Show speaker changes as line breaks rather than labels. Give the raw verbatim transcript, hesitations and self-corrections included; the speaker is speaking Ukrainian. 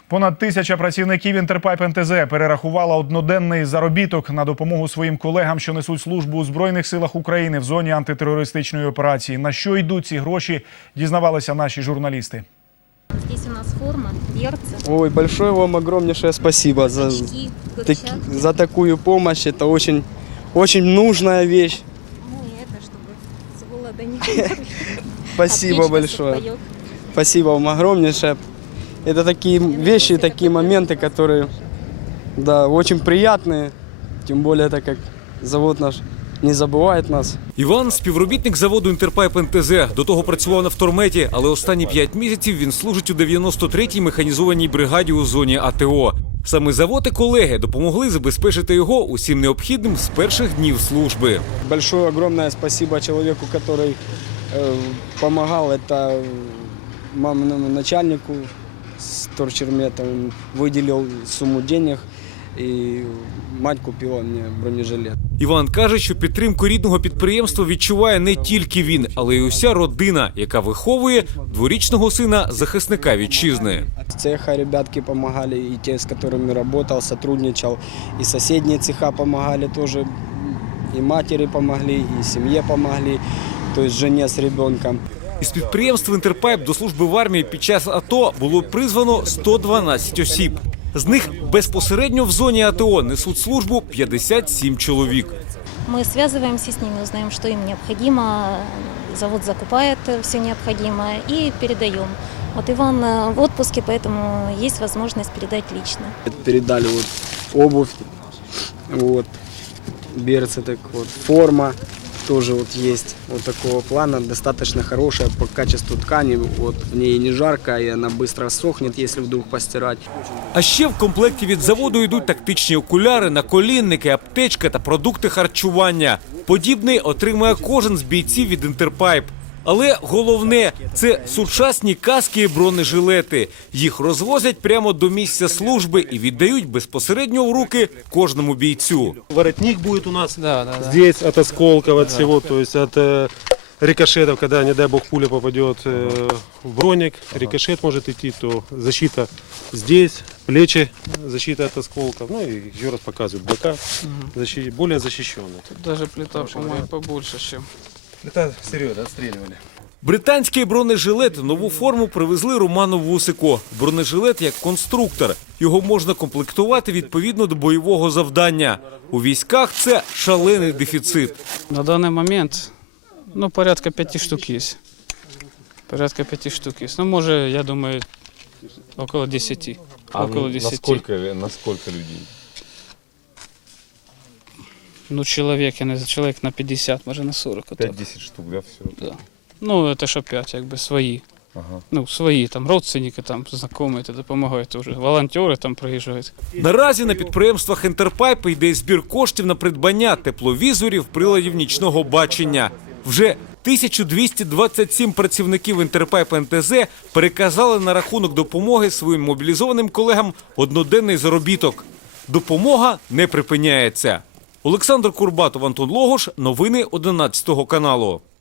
Понад тисяча працівників Інтерпайп ен те зе перерахувала одноденний заробіток на допомогу своїм колегам, що несуть службу у Збройних силах України в зоні антитерористичної операції. На що йдуть ці гроші, дізнавалися наші журналісти.
Здесь у нас форма, берцы.
Ой, большое вам огромнейшее спасибо за,
Очки,
так, за такую помощь. Это очень, очень нужная вещь.
Ну и это, чтобы с голода не умерли.
Спасибо
Аптечка,
большое.
сухпайок.
Спасибо вам огромнейшее. Это такие вещи, такие моменты, которые, да, очень приятные. Тем более, так как завод наш не забуває нас.
Іван – співробітник заводу «Інтерпайп ен те зе». До того працював на вторметі, але останні п'ять місяців він служить у дев'яносто третій механізованій бригаді у зоні а те о. Саме завод і колеги допомогли забезпечити його усім необхідним з перших днів служби.
Большое огромное спасибо человеку, который э, помогал. Это маминому начальнику с торчермета. Он выделил сумму денег, и мать купила мне бронежилет.
Іван каже, що підтримку рідного підприємства відчуває не тільки він, але й уся родина, яка виховує дворічного сина захисника вітчизни.
С цеха ребятки помогали, и те, с которыми работал, сотрудничал, и соседние цеха помогали тоже, и матери помогли, и семье помогли, то есть жене с ребенком.
Із підприємства «Інтерпайп» до служби в армії під час АТО було призвано сто дванадцять осіб. З них безпосередньо в зоні а те о несуть службу п'ятдесят сім чоловік.
Мы связываемся с ними, узнаем, что им необходимо. Завод закупает все необходимое и передаем. Вот Иван в отпуске, поэтому есть возможность передать лично.
Передали вот обувь, вот, берцы, так вот, форма тоже вот есть вот такого плана, достаточно хорошая по качеству ткани, вот в ней не жарко, и она быстро сохнет, если вдруг постирать.
А ще в комплекті від заводу йдуть тактичні окуляри, наколінники, аптечка та продукти харчування. Подібний отримує кожен з бійців від «Інтерпайп». Але головне – це сучасні каски і бронежилети. Їх розвозять прямо до місця служби і віддають безпосередньо в руки кожному бійцю.
Воротник будет у нас
Да, да, да.
здесь от осколков, от всего, то есть от э, рикошетов, когда, не дай бог, пуля попадет э, в броник, рикошет может идти, то защита здесь, плечи, защита от осколков, ну и еще раз показывают, бока защи- более защищенные.
Даже плита, по-моему, побольше, чем.
Это серьезно, отстреливали.
Британський бронежилет – нову форму привезли Роману Вусику. Бронежилет як конструктор. Його можна комплектувати відповідно до бойового завдання. У військах це шалений дефіцит.
На данный момент, ну, порядка пяти штук есть. Порядка пяти штук есть. Ну, может, я думаю, около десяти.
А
около
на
десяти.
сколько, на сколько людей?
Ну, человек, я не знаю, человек на пятьдесят, может, на сорок. отак.
пять-десять штук, да, все?
Да. Ну, это ж опять, как бы, свои.
Ага.
Ну, свои, там, родственники, там, знакомые, это допомагають уже. Волонтеры там приїжджають.
Наразі на підприємствах «Інтерпайп» йде збір коштів на придбання тепловізорів, приладів нічного бачення. Вже тисячу двісті двадцять сім працівників «Інтерпайп ен те зе» переказали на рахунок допомоги своїм мобілізованим колегам одноденний заробіток. Допомога не припиняється. Олександр Курбатов, Антон Логош. Новини одинадцятого каналу.